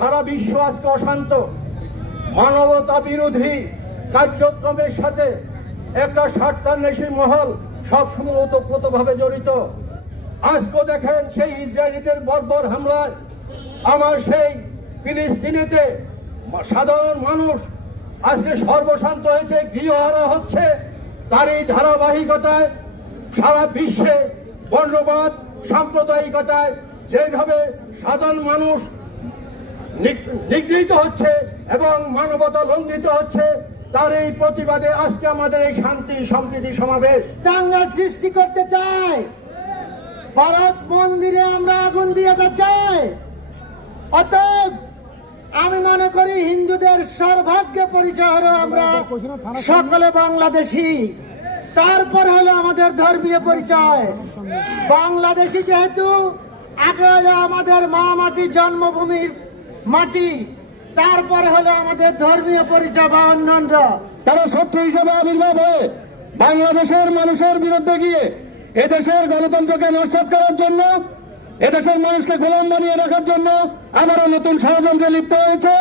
সারা বিশ্ব আজকে অশান্ত, মানবতা বিরোধী কার্যক্রমের সাথে একটা স্বার্থান্বেষী মহল সবসময় ওতপ্রোতভাবে জড়িত। আজকে দেখেন সেই ইসরায়েলিদের বর্বর হামলায় আমার সেই ফিলিস্তিনেতে সাধারণ মানুষ আজকে সর্বশান্ত হয়েছে, গৃহহারা হচ্ছে। তার এই ধারাবাহিকতায় সারা বিশ্বে বর্ণবাদ সাম্প্রদায়িকতায় যেভাবে সাধারণ মানুষ নিগৃহীত হচ্ছে এবং মানবতা লঙ্ঘিত হচ্ছে, তার এই প্রতিবাদে আজকে আমাদের এই শান্তি সম্প্রীতি সমাবেশ। দাঙ্গা সৃষ্টি করতে চাই, ভারত মন্দিরে আমরা আগুন দিয়ে চাই। অতএব আমি মনে করি হিন্দুদের সৌভাগ্য পরিচয় হলো আমরা সকলে বাংলাদেশি, তারপর হলো আমাদের ধর্মীয় পরিচয়। বাংলাদেশি যেহেতু আগে হলো আমাদের মা মাটি, জন্মভূমির মাটি, তারপরে হলো আমাদের ধর্মীয় পরিচয় বা অন্যান্য। তারা শত্রু হিসেবে আবির্ভাব হয়ে বাংলাদেশের মানুষের বিরুদ্ধে গিয়ে এদেশের গণতন্ত্রকে নস্যাৎ করার জন্য, এদেশের মানুষকে গোলাম বানিয়ে রাখার জন্য আবারও নতুন ষড়যন্ত্রে লিপ্ত হয়েছে।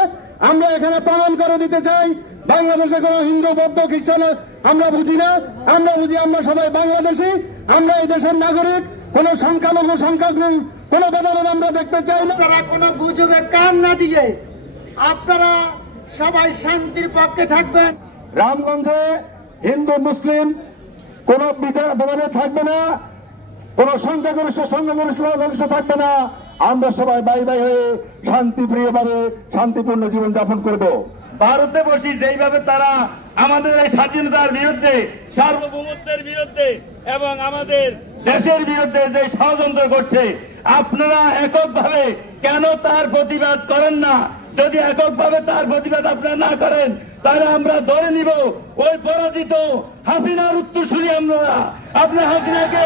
আমরা এখানে প্রমাণ করে দিতে চাই, বাংলাদেশে কোন হিন্দু, বৌদ্ধ, খ্রিস্টান আমরা বুঝি না। আমরা বুঝি আমরা সবাই বাংলাদেশি, আমরা এই দেশের নাগরিক। কোন সংখ্যালঘু সংখ্যাগুরু কোন ভেদাভেদ আমরা দেখতে চাই না। আপনারা কোন গুজবে কান না দিয়ে আপনারা সবাই শান্তির পক্ষে থাকবেন। রামগঞ্জে হিন্দু মুসলিম কোন বিভাজনে থাকবে না, কোন সংখ্যাগরিষ্ঠ সংখ্যাগরিষ্ঠ থাকবে না। আমরা সবাই ভাই ভাই হয়ে শান্তিপ্রিয়ভাবে শান্তিপূর্ণ জীবন যাপন করব। ভারতে বসি যেইভাবে তারা আমাদের এই স্বাধীনতার বিরুদ্ধে, সার্বভৌমত্বের বিরুদ্ধে এবং আমাদের দেশের বিরুদ্ধে যে ষড়যন্ত্র করছে, আপনারা এককভাবে কেন তার প্রতিবাদ করেন না? যদি এককভাবে তার প্রতিবাদ আপনারা না করেন, তাহলে আমরা ধরে নিব ওই পরাজিত হাসিনার উত্তরসূরি আমরা। আপনি হাসিনাকে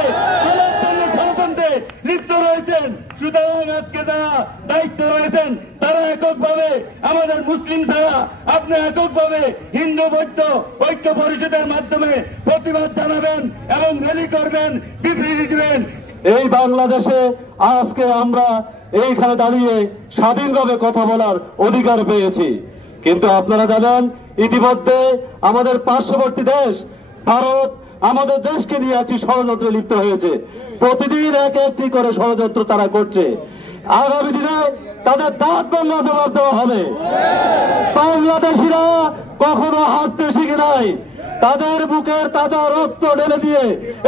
ষড়যন্ত্রে লিপ্ত রয়েছেন, সুতরাং আজকে যারা দায়িত্ব রয়েছেন তারা এককভাবে আমাদের মুসলিম ছাড়া আপনি এককভাবে হিন্দু বৌদ্ধ ঐক্য পরিষদের মাধ্যমে প্রতিবাদ জানাবেন এবং র্যালি করবেন, বিবৃতি দিবেন। এই বাংলাদেশে আজকে আমরা এইখানে দাঁড়িয়ে স্বাধীনভাবে কথা বলার অধিকার পেয়েছি, কিন্তু আপনারা জানেন ইতিমধ্যে আমাদের পার্শ্ববর্তী দেশ ভারত আমাদের দেশকে নিয়ে একটি ষড়যন্ত্রে লিপ্ত হয়েছে। প্রতিদিন এক একটি করে ষড়যন্ত্র তারা করছে। আগামী দিনে তাদের দাঁত ভাঙা জবাব দেওয়া হবে। বাংলাদেশিরা কখনো হাঁটতে শিখে নাই, তাদের বুকের তাজা রক্ত ঢেলে দিয়ে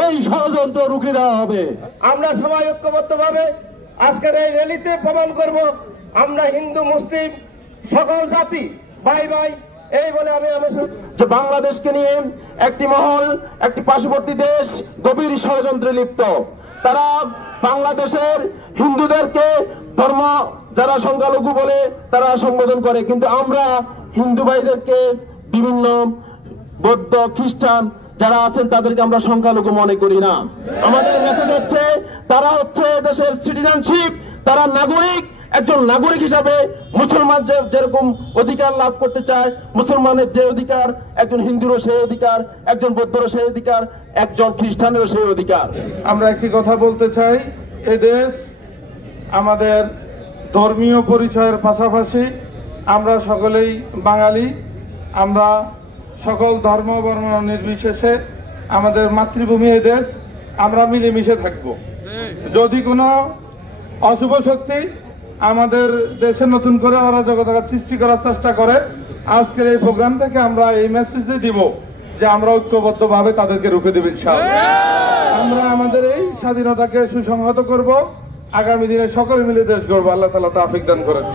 এই ষড়যন্ত্র রুখে দেওয়া হবে। আমরা সবাই ঐক্যবদ্ধভাবে আজকের এই র্যালিতে প্রমাণ করব আমরা হিন্দু মুসলিম সকল জাতি ভাই ভাই। এই বলে আমি যে বাংলাদেশকে নিয়ে একটি মহল, একটি পার্শ্ববর্তী দেশ গভীর ষড়যন্ত্রে লিপ্ত। তারা বাংলাদেশের হিন্দুদেরকে ধর্ম যারা সংখ্যালঘু বলে তারা সম্বোধন করে, কিন্তু আমরা হিন্দু ভাইদেরকে বিভিন্ন বৌদ্ধ খ্রিস্টান যারা আছেন তাদেরকে আমরা সংখ্যালঘু মনে করি না। আমাদের মেসেজ হচ্ছে তারা হচ্ছে দেশের সিটিজেনশিপ, তারা নাগরিক। একজন নাগরিক হিসাবে মুসলমান যেরকম অধিকার লাভ করতে চায়, মুসলমানের যে অধিকার, একজন হিন্দুরও সেই অধিকার, একজন বৌদ্ধরও সেই অধিকার, একজন খ্রিস্টানেরও সেই অধিকার। আমরা একটি কথা বলতে চাই, এ দেশ আমাদের ধর্মীয় পরিচয়ের পাশাপাশি আমরা সকলেই বাঙালি। আমরা সকল ধর্ম বর্ণ নির্বিশেষে আমাদের মাতৃভূমি এ দেশ, আমরা মিলেমিশে থাকব। যদি কোনো অশুভ শক্তি আমাদের দেশে নতুন করে অরাজকতা সৃষ্টি করার চেষ্টা করে, আজকের এই প্রোগ্রাম থেকে আমরা এই মেসেজ দিব যে আমরা ঐক্যবদ্ধভাবে তাদেরকে রুখে দেব ইনশাআল্লাহ। আমরা আমাদের এই স্বাধীনতাকে সুসংহত করব, আগামী দিনে সকলে মিলে দেশ গড়ব। আল্লাহ তাআলা তৌফিক দান করেন।